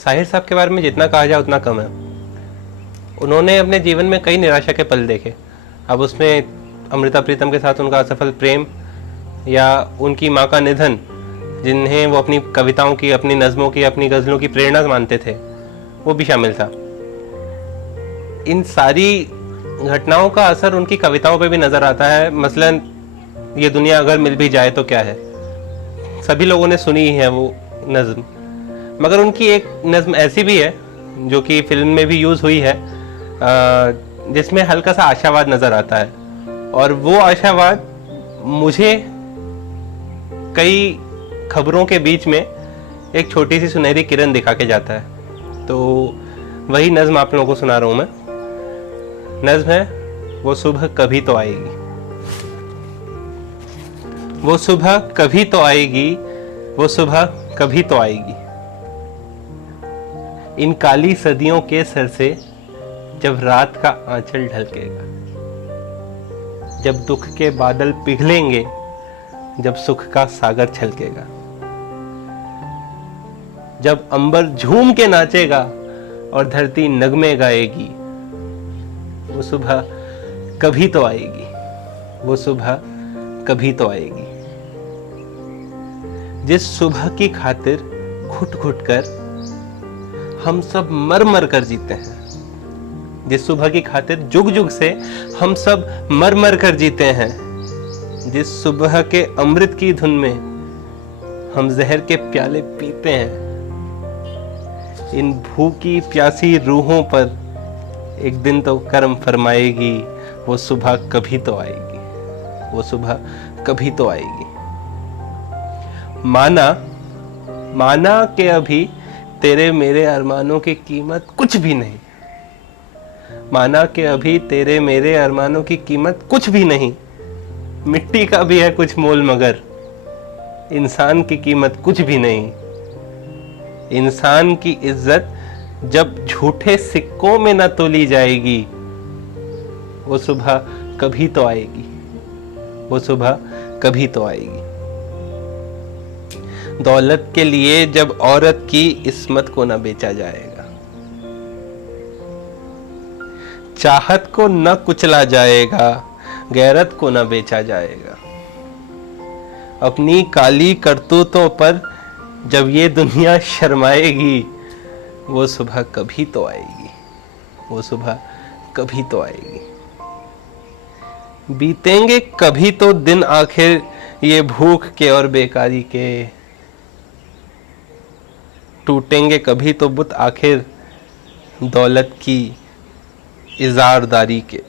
साहिर साहब के बारे में जितना कहा जाए उतना कम है। उन्होंने अपने जीवन में कई निराशा के पल देखे। अब उसमें अमृता प्रीतम के साथ उनका असफल प्रेम या उनकी माँ का निधन, जिन्हें वो अपनी कविताओं की, अपनी नज़मों की, अपनी गज़लों की प्रेरणा मानते थे, वो भी शामिल था। इन सारी घटनाओं का असर उनकी कविताओं पे भी नज़र आता है। मसलन ये दुनिया अगर मिल भी जाए तो क्या है, सभी लोगों ने सुनी ही है वो नज़म। मगर उनकी एक नज़म ऐसी भी है जो कि फिल्म में भी यूज़ हुई है, जिसमें हल्का सा आशावाद नज़र आता है, और वो आशावाद मुझे कई खबरों के बीच में एक छोटी सी सुनहरी किरण दिखा के जाता है। तो वही नज़म आप लोगों को सुना रहा हूँ मैं। नज़म है वो सुबह कभी तो आएगी। वो सुबह कभी तो आएगी, वो सुबह कभी तो आएगी। इन काली सदियों के सर से जब रात का आंचल ढलकेगा, जब दुख के बादल पिघलेंगे, जब सुख का सागर छलकेगा, जब अंबर झूम के नाचेगा और धरती नगमे गाएगी, वो सुबह कभी तो आएगी, वो सुबह कभी तो आएगी। जिस सुबह की खातिर घुट घुट कर हम सब मर मर कर जीते हैं, जिस सुबह की खातिर जुग जुग से हम सब मर मर कर जीते हैं, जिस सुबह के अमृत की धुन में हम जहर के प्याले पीते हैं, इन भूखी प्यासी रूहों पर एक दिन तो करम फरमाएगी, वो सुबह कभी तो आएगी, वो सुबह कभी तो आएगी। माना कि अभी तेरे मेरे अरमानों की कीमत कुछ भी नहीं, माना कि अभी तेरे मेरे अरमानों की कीमत कुछ भी नहीं, मिट्टी का भी है कुछ मोल मगर इंसान की कीमत कुछ भी नहीं। इंसान की इज्जत जब झूठे सिक्कों में न तोली जाएगी, वो सुबह कभी तो आएगी, वो सुबह कभी तो आएगी। दौलत के लिए जब औरत की इस्मत को न बेचा जाएगा, चाहत को न कुचला जाएगा, गैरत को न बेचा जाएगा। अपनी काली करतूतों पर जब ये दुनिया शर्माएगी, वो सुबह कभी तो आएगी, वो सुबह कभी तो आएगी। बीतेंगे कभी तो दिन आखिर ये भूख के और बेकारी के, टूटेंगे कभी तो बुत आखिर दौलत की इज़ारदारी के।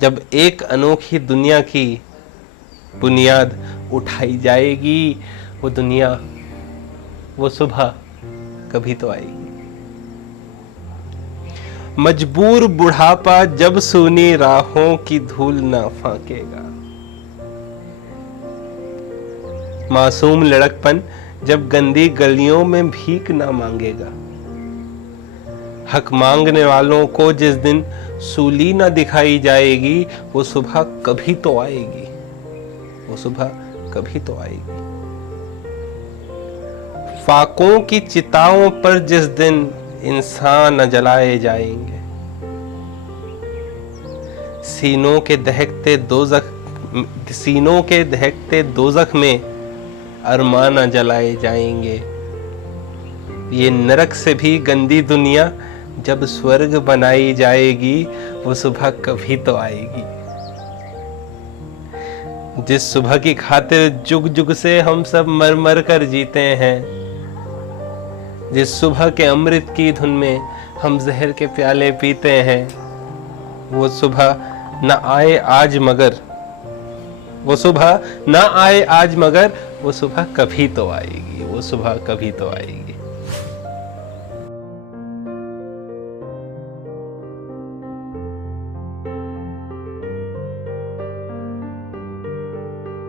जब एक अनोखी दुनिया की बुनियाद उठाई जाएगी, वो दुनिया, वो सुबह कभी तो आएगी। मजबूर बुढ़ापा जब सूनी राहों की धूल ना फाकेगा, मासूम लड़कपन जब गंदी गलियों में भीख ना मांगेगा, हक मांगने वालों को जिस दिन सूली ना दिखाई जाएगी, वो सुबह कभी तो आएगी, वो सुबह कभी तो आएगी। फाकों की चिताओं पर जिस दिन इंसान न जलाए जाएंगे, सीनों के दहकते दोजख में अरमान न जलाए जाएंगे। ये नरक से भी गंदी दुनिया जब स्वर्ग बनाई जाएगी, वो सुबह कभी तो आएगी। जिस सुबह की खातिर जुग जुग से हम सब मर मर कर जीते हैं, जिस सुबह के अमृत की धुन में हम जहर के प्याले पीते हैं, वो सुबह न आए आज मगर, वो सुबह न आए आज मगर, वो सुबह कभी तो आएगी, वो सुबह कभी तो आएगी।